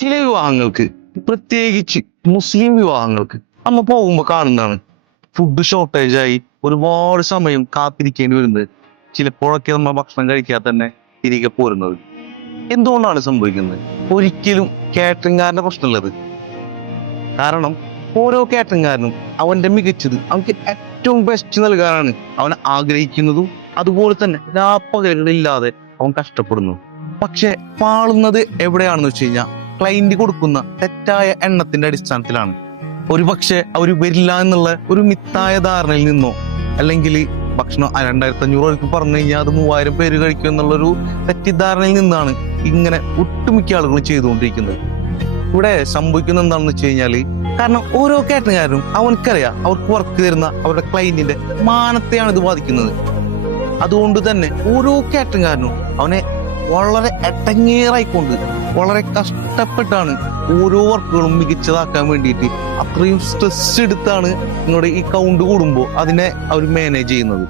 ചില വിവാഹങ്ങൾക്ക്, പ്രത്യേകിച്ച് മുസ്ലിം വിവാഹങ്ങൾക്ക് നമ്മ പോകുമ്പോൾ കാണുന്നതാണ് ഫുഡ് ഷോർട്ടേജ് ആയി ഒരുപാട് സമയം കാത്തിരിക്കേണ്ടി വരുന്നത്. ചിലപ്പോഴൊക്കെ നമ്മൾ ഭക്ഷണം കഴിക്കാതെ തന്നെ തിരികെ പോരുന്നത്. എന്തുകൊണ്ടാണ് സംഭവിക്കുന്നത്? ഒരിക്കലും കാറ്ററിംഗുകാരന്റെ പ്രശ്നമുള്ളത്. കാരണം ഓരോ കാറ്ററിംഗുകാരനും അവന്റെ മികച്ചത്, അവൻക്ക് ഏറ്റവും ബെസ്റ്റ് നൽകാനാണ് അവൻ ആഗ്രഹിക്കുന്നതും. അതുപോലെ തന്നെ രാപ്പകലുകളില്ലാതെ അവൻ കഷ്ടപ്പെടുന്നു. പക്ഷെ പാളുന്നത് എവിടെയാണെന്ന് വെച്ച് കഴിഞ്ഞാൽ ക്ലൈന്റ് കൊടുക്കുന്ന തെറ്റായ എണ്ണത്തിന്റെ അടിസ്ഥാനത്തിലാണ്. ഒരു പക്ഷെ അവർ വരില്ല എന്നുള്ള ഒരു മിത്തായ ധാരണയിൽ നിന്നോ, അല്ലെങ്കിൽ ഭക്ഷണം 2500 രൂപയ്ക്ക് പറഞ്ഞു കഴിഞ്ഞാൽ അത് 3000 പേര് കഴിക്കും എന്നുള്ളൊരു തെറ്റിദ്ധാരണയിൽ നിന്നാണ് ഇങ്ങനെ ഒട്ടുമിക്ക ആളുകളും ചെയ്തുകൊണ്ടിരിക്കുന്നത്. ഇവിടെ സംഭവിക്കുന്നത് എന്താണെന്ന് വെച്ച് കഴിഞ്ഞാല്, കാരണം ഓരോ കാറ്ററിംഗുകാരനും അവൻക്കറിയാം അവർക്ക് വർക്ക് തരുന്ന അവരുടെ ക്ലൈന്റിന്റെ മാനത്തെയാണ് ഇത് ബാധിക്കുന്നത്. അതുകൊണ്ട് തന്നെ ഓരോ കാറ്ററിംഗുകാരനും അവനെ വളരെ എട്ടങ്ങേറായിക്കൊണ്ട് വളരെ കഷ്ടപ്പെട്ടാണ് ഓരോ വർക്കുകളും മികച്ചതാക്കാൻ വേണ്ടിയിട്ട് അത്രയും സ്ട്രെസ് എടുത്താണ് നിങ്ങളുടെ ഈ കൗണ്ട് കൂടുമ്പോൾ അതിനെ അവർ മാനേജ് ചെയ്യുന്നത്.